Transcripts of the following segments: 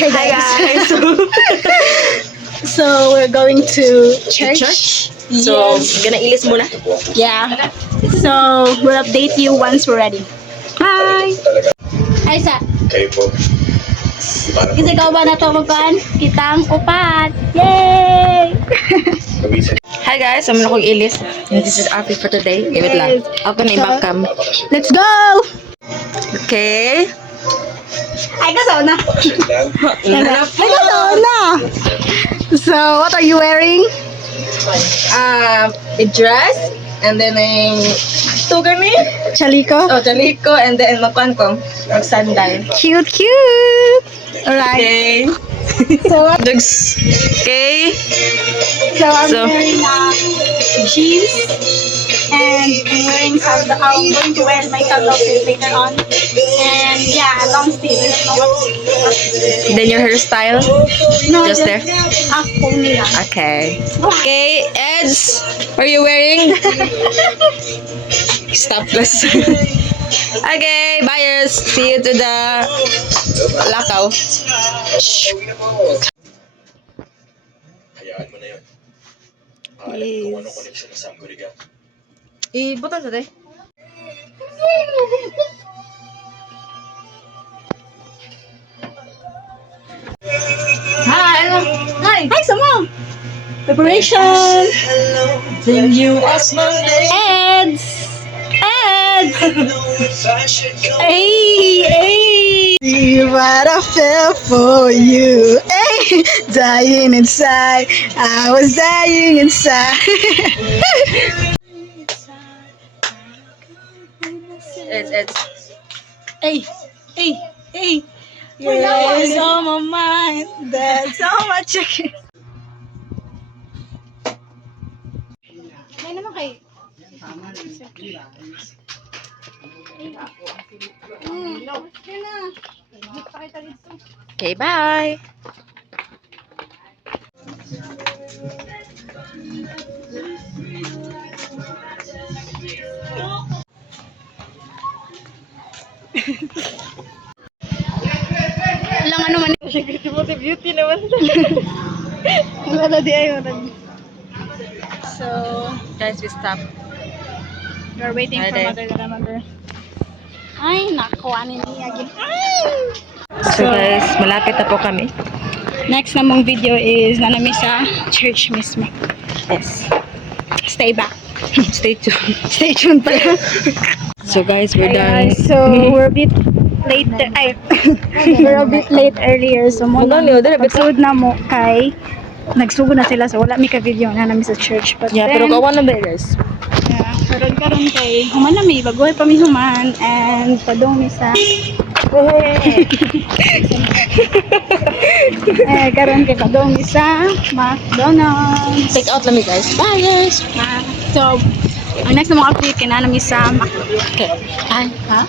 Hey guys. So we're going to church. So, Yes. gonna ilis muna. Yeah. So we'll update you once we're ready. Bye. Hi sa. Kasi ikaw ba na to magkaan? Kitang upat. Yay! Hi guys, I'm akong ilis. And this is Afi for today. Give it lang. Ako na ibang cam. Let's go! Okay. Ay, kasaw na. Nanap. Ay, kasaw na. So, what are you wearing? A dress. And then tugan ni. Chaliko? Oh, chaliko. And then magkuhan ko. Mag-sandal. Cute, cute. Alright. Okay. So, what? Dugs. Okay. So, I'm So- wearing jeans. And I'm wearing sandal. I'm going to wear my sandal fit later on. And yeah, long sleeves. Then your hairstyle. No, Just there? half pony lang. Okay. Okay, Eds, what are you wearing? Stopless. Okay, buyers. See you to the Lakaw. Hayaan mo na yun. Alam Yes. kung ano connection ng Sangguniga. Ibutan sa day. Hi, hi. Hi, sama! Preparation! Then you ask my name. Eds! Eds! Hey! Hey! See what I felt for you. Hey! Dying inside. I was dying inside. Eds. Hey! Hey! Hey! You're on my mind. That's how much I can. May naman kay. Okay, bye. Lang ano man. Beauty naman. Wala di ay wala. So, Guys, we stop. we're waiting for Ready? mother grandmother. Ay, nakuha ni niya again. Ay! So guys, malapit na po kami. Next namong video is nanami sa church mismo. Yes. Stay back. Stay tuned. Stay tuned pala. So guys, we're done. So, we're a bit late. Ay, we're a bit late earlier. So, mo Magano, dali, bit pagsuod na mo kay nagsugod na sila. So, wala mi ka video na namin sa church. But Yeah, then, pero kawan na ba guys? yeah, karon kay human na mi bagoy pa mi human and padong mi sa karon kay padong mi sa McDonald's. Take out lang mi guys. Bye guys. So, ang next na mga update kay na mi sa McDonald's. Okay. Ay, ha?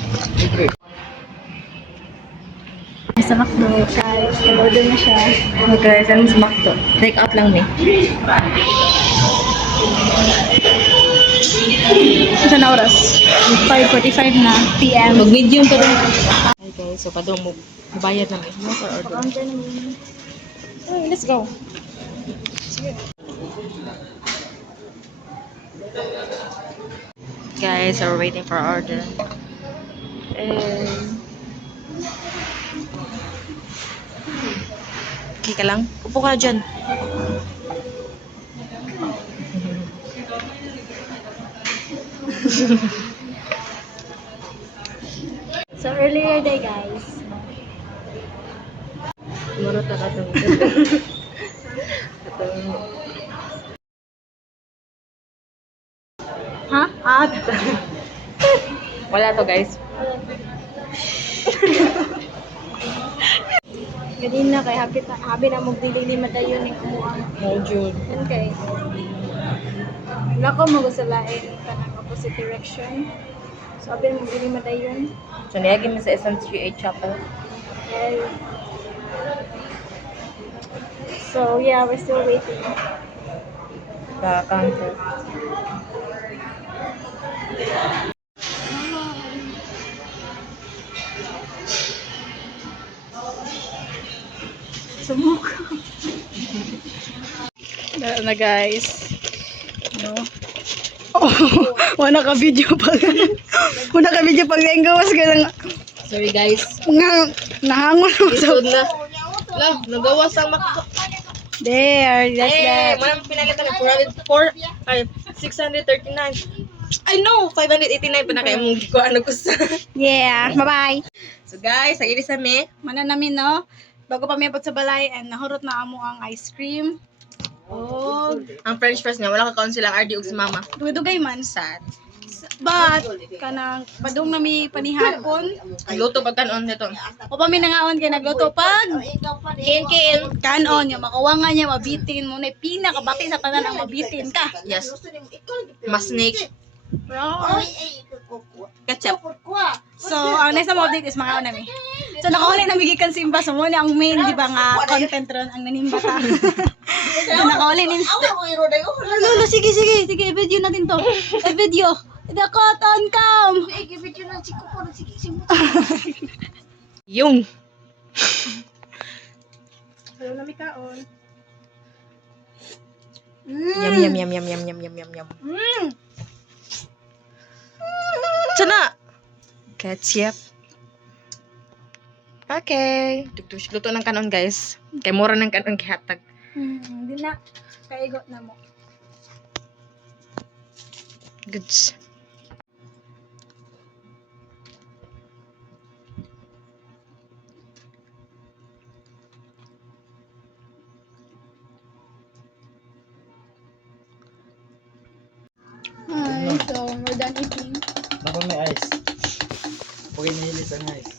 Sa McDonald's guys, order na siya. Oh guys, ano sa McDo? Take out lang mi. Sa na oras? 5:45 na PM. Mag-medium pa rin. Hi guys, so padong mo bayad lang eh. No, for order. Okay, let's go. Guys, so we're waiting for our order. And... Okay ka lang? Upo ka dyan. So earlier day guys. Marot na katong. Ha? Wala to guys. Ganina kay habi na magdili madayon ning amuang. No, June. Okay. Nako mo sa lain kanang opposite direction. So abi mo dili madayon. So, niyagi mo sa isang 3-8 chapel. Okay. So yeah, we're still waiting. Sa counter. Sumuko. Na guys. No. Oh, wala ka video pa. Wala ka video pag gawas ka lang. Sorry guys. Nahangon ako sa... Isod na. Lah, nagawas ang makto. There, that's Eh, that. manang pinalitan ng 639. I know, 589 pa na kayo mong ko ano ko sa. Yeah, bye-bye. So guys, nag-ilis kami. Mana namin, no? Bago pa miabot sa balay, and nahurot na amo ang ice cream. Oh, Ang french fries niya, wala ka kaon silang RD ug si mama. dugay man. Sad. But, kanang padung nami panihapon. Luto pag kanon nito. O pa mi nangaon kay nagluto pag kin kanon niya makawangan niya mabitin mo na pinakabati sa tanan ang mabitin ka. Yes. Mas snake. Ketchup. So, ang next na mo update is mga nami. So, nakahuli na gikan Simba. So, muna ang main, di ba nga, content ron ang nanimbata. So, nakahuli ni... Lolo, sige, video natin to. Video. The cotton cam. Video na, sige. Yung. Hello, nami kaon. Yum. Sana. Ketchup. Okay. Luto ng kanon guys. Kay mura ng kanon kay hatag. Hindi na. Kaigot na mo. Goods. Hi, so we're done eating. Dapat may ice. Huwag inahilis ang ice.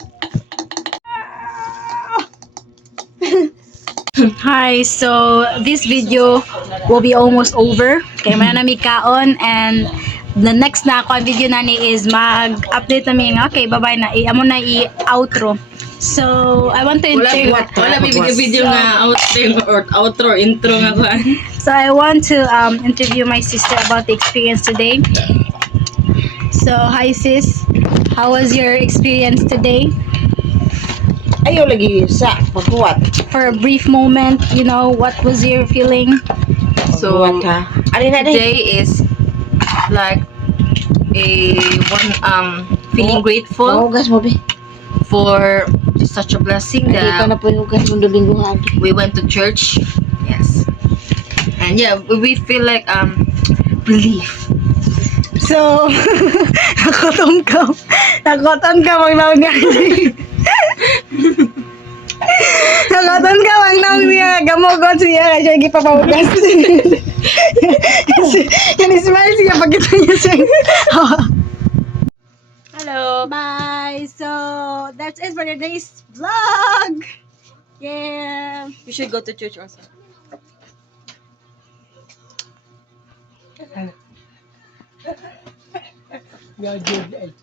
Hi, so this video will be almost over. Kaya mananami kaon and the next na ako ang video nani is mag-update namin. Okay, bye-bye na. Amo na i-outro. So, I want to interview. Wala may video nga outro, intro nga ba? So, I want to interview my sister about the experience today. So, hi sis. How was your experience today? Ayaw lagi sa pagkuwat. For a brief moment, you know, what was your feeling? So, Pagkuwat ha. Ano na din? today is like feeling grateful Mahugas mo be. for such a blessing Hindi ka that na po hugas mo domingo ha. we went to church. Yes. And yeah, we feel like relief. So, nakoton ka magnaon niya. Nakoton ka magnaon niya. Gamogon siya. Siya gipapahugas. Yan ismail siya pagkita niya siya. Hello. Bye. So, that's it for today's vlog. Yeah. We should go to church also. Yeah, good.